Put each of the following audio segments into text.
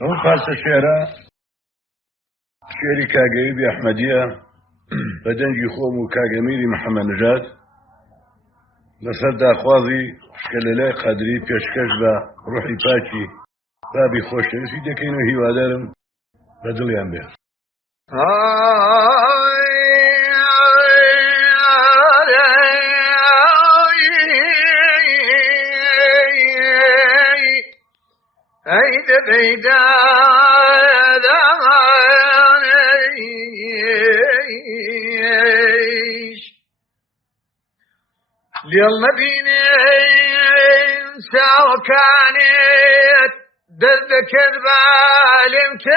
ئەو پاسە شێرە شێری کاگەوی ئەحمەدیە بە دەنگی خۆم و کاگەمیری محەممەد نژاد لەسەر داخوازی شکەلەلای قادری پێشکەش بە ڕوحی پاکی بابی خۆشەویستی دەکەین و هیوادارم بە دڵیان بێت. يلا بينا سوا كانت درد كذبة لمتين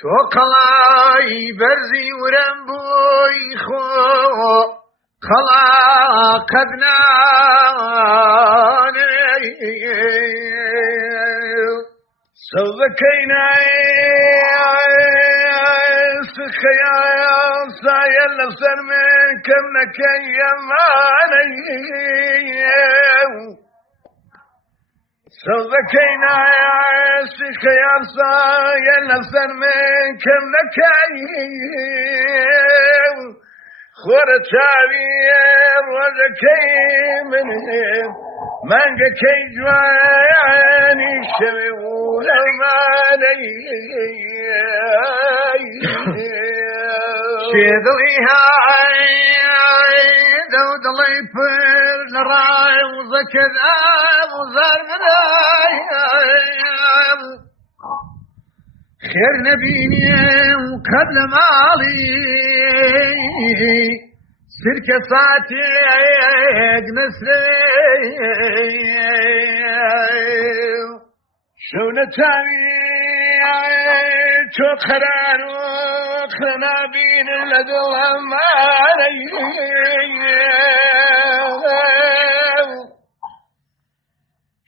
توقلاي برزي ورنبوي خو خلا قدنا سوذكينا خيال سايل لسر من كم نكي يماني سوذكينا خيال سايل لسر من كم نكي خورتاوي وذكي منهم مانجا كي جواني شوي ولماني شيدلي هاي دودلي فر نراي وذكر وزار مراي خير نبيني وقبل مالي سركة صاتيق نسري شونتاوي شو خران وخرنا بين لدو أماني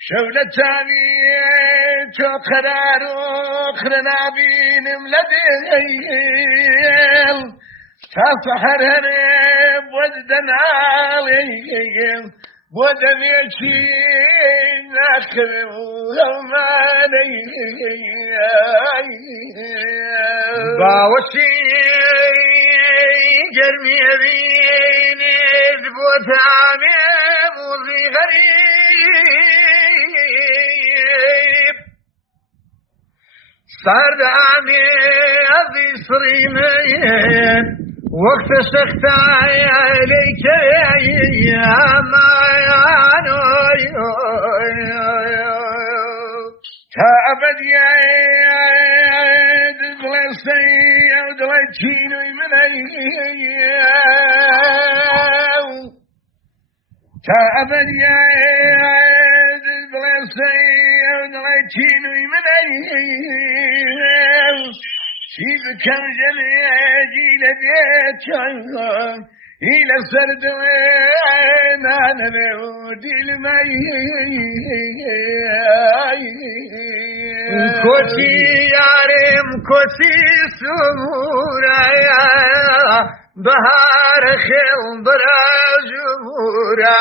شونتاوي شو خران وخرنا بين لدو تفحر هرب ودنا عليهم ودن يشين أخر وغماني باوشي جرمي بين البوت عامر وزي غريب صار دعامي أذي صريمين وقت سخت عليك يا مايانو تابد يا دلسي ودلتينو مني تابد يا دلسي ودلتينو مني شيب كم جليجي لبيتشان إلى سرد وين أنا بودي المي كوتي يارم كوتي سمورا بهار خيل براجورا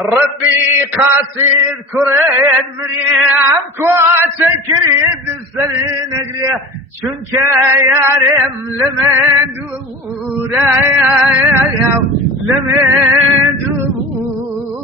ربي قاصد كريد مريم كواتك ريد السرين اقريا شنك يارم لمن دورا لمن دورا